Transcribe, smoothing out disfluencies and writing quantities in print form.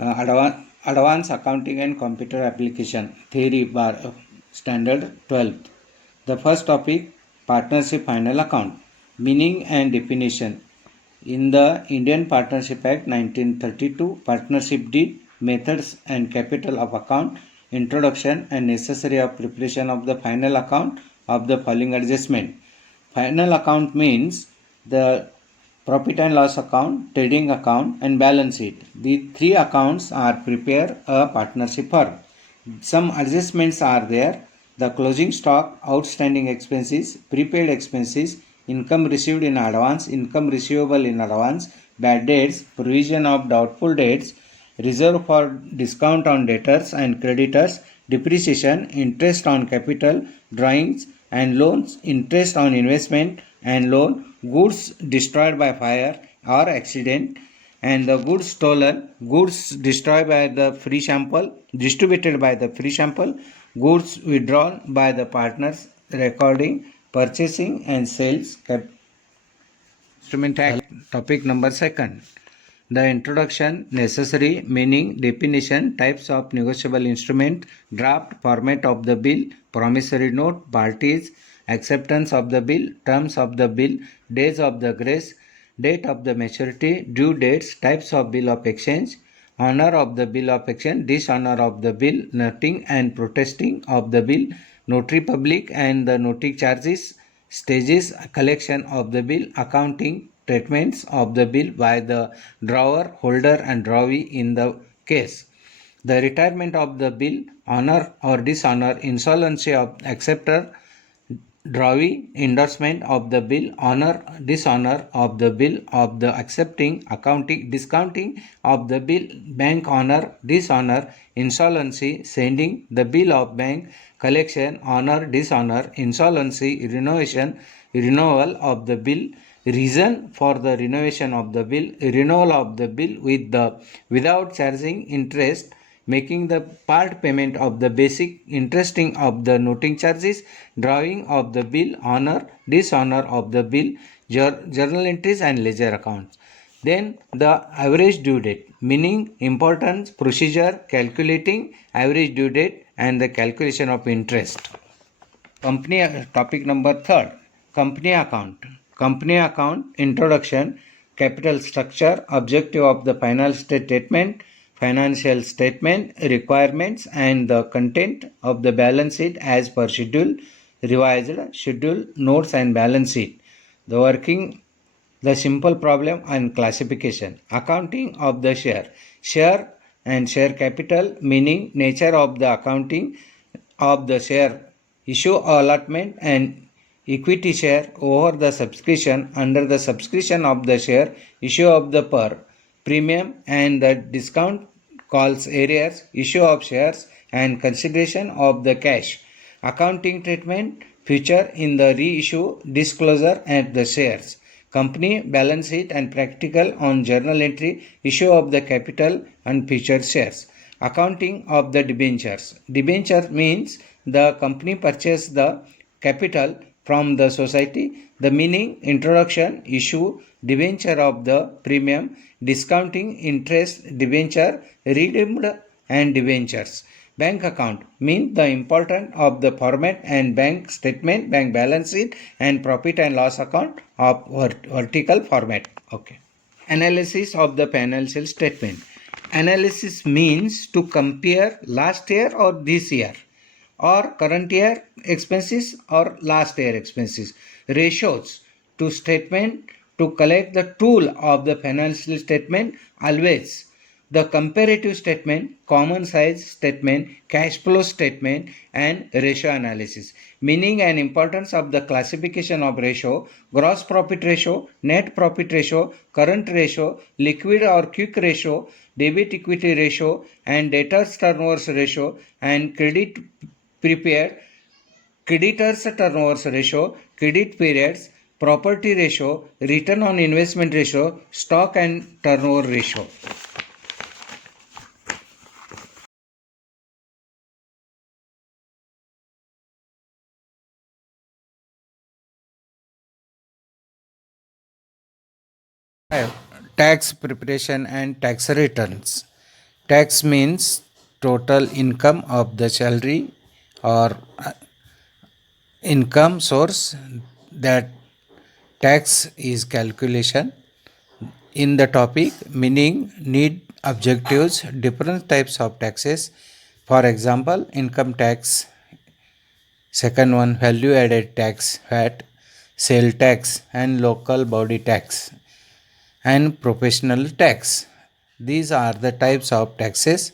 Advanced Accounting and Computer Application Theory Bar Standard 12th. The first topic, Partnership Final Account, Meaning and Definition. In the Indian Partnership Act 1932, Partnership Deed, Methods and Capital of Account, Introduction and Necessary of Preparation of the Final Account of the following adjustment. Final account means the profit and loss account, trading account and balance sheet. The three accounts are prepare a partnership firm. Some adjustments are there. The closing stock, outstanding expenses, prepaid expenses, income received in advance, income receivable in advance, bad debts, provision of doubtful debts, reserve for discount on debtors and creditors, depreciation, interest on capital, drawings and loans, interest on investment and loan, goods destroyed by fire or accident, and the goods stolen, goods destroyed by the free sample, distributed by the free sample, goods withdrawn by the partners, recording, purchasing and sales. Instrument Act. Topic number second. The introduction, necessary, meaning, definition, types of negotiable instrument, draft, format of the bill, promissory note, parties, acceptance of the bill, terms of the bill, days of the grace, date of the maturity, due dates, types of bill of exchange, honor of the bill of exchange, dishonor of the bill, noting and protesting of the bill, notary public and the notary charges, stages, collection of the bill, accounting, treatments of the bill by the drawer, holder and drawee in the case. The retirement of the bill, honor or dishonor, insolvency of acceptor, drawee, endorsement of the bill, honor, dishonor of the bill of the accepting, accounting, discounting of the bill, bank honor, dishonor, insolvency, sending the bill of bank, collection, honor, dishonor, insolvency, renovation, renewal of the bill, reason for the renovation of the bill, renewal of the bill without charging interest, making the part payment of the basic interesting of the noting charges, drawing of the bill, honor, dishonor of the bill, journal entries and ledger accounts. Then the average due date, meaning, importance, procedure, calculating average due date and the calculation of interest. Company topic number third, company account. Company account, introduction, capital structure, objective of the financial statement, requirements and the content of the balance sheet as per schedule, revised schedule, notes and balance sheet. The working, the simple problem and classification. Accounting of the share and share capital, meaning, nature of the accounting of the share, issue allotment and equity share over the subscription, under the subscription of the share, issue of the per premium and the discount calls arrears, issue of shares and consideration of the cash, accounting treatment, future in the reissue, disclosure and the shares, company balance sheet and practical on journal entry, issue of the capital and future shares, accounting of the debentures. Debenture means the company purchased the capital from the society. The meaning, introduction, issue, debenture of the premium, discounting, interest, debenture, redeemed and debentures. Bank account means the important of the format and bank statement, bank balance sheet and profit and loss account of vertical format. Okay. Analysis of the financial statement. Analysis means to compare last year or this year or current year expenses or last year expenses. Ratios to statement to collect the tool of the financial statement always. The comparative statement, common size statement, cash flow statement and ratio analysis. Meaning and importance of the classification of ratio, gross profit ratio, net profit ratio, current ratio, liquid or quick ratio, debit equity ratio and debtors turnover ratio and credit prepared, creditors turnover ratio, credit periods, property ratio, return on investment ratio, stock and turnover ratio. Tax preparation and tax returns. Tax means total income of the salary or income source. That tax is calculation. In the topic meaning, need, objectives, different types of taxes. For example, income tax. Second one, value added tax, VAT, sale tax, and local body tax, and professional tax. These are the types of taxes.